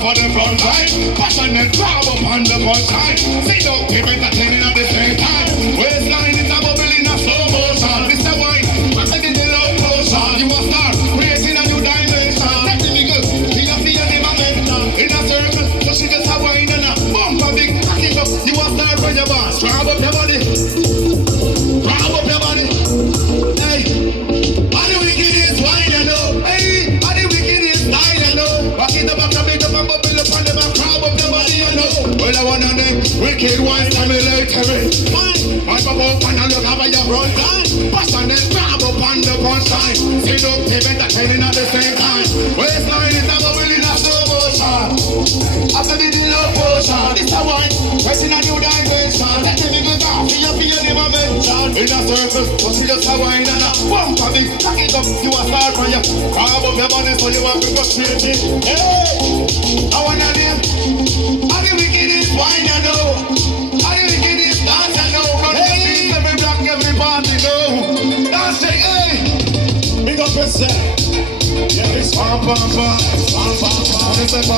for the front line. Passionate, grab up on the front line. See no payment attending at the same time. Waistline is a bubble in a slow motion. This a wine, I did the low potion. You must start creating a new dimension. Technical, you can see a dimension. In a circle, so she just a wine and a bump a big packing up. You must start from your boss. Grab up your body. Grab up your body. Hey, all the wickedest wine you know. Hey, all the wickedest style you know. Back it up and make up and bubble up on the back. Grab up your body you know. Well, I want to them wicked wine stimulatory. My bubble and I look over your front line. Passionate, grab up on the front line. See no payment attending at the same time. Waistline is a bubble in a slow motion. After the low potion, it's a wine. Waiting a new dimension. Let me go down. Feel the momentum. In a circle, so she just a wine and a bump a big. Pack it up, you a start from your grab up your body so you have to go straight in. Hey, I want to name. All the wickedest wine you know. All the wickedest dance you know. Run the streets, every block, every party know. Dance it, hey. Big up yourself. Yeah, it's pam pam pam. Pam pam pam.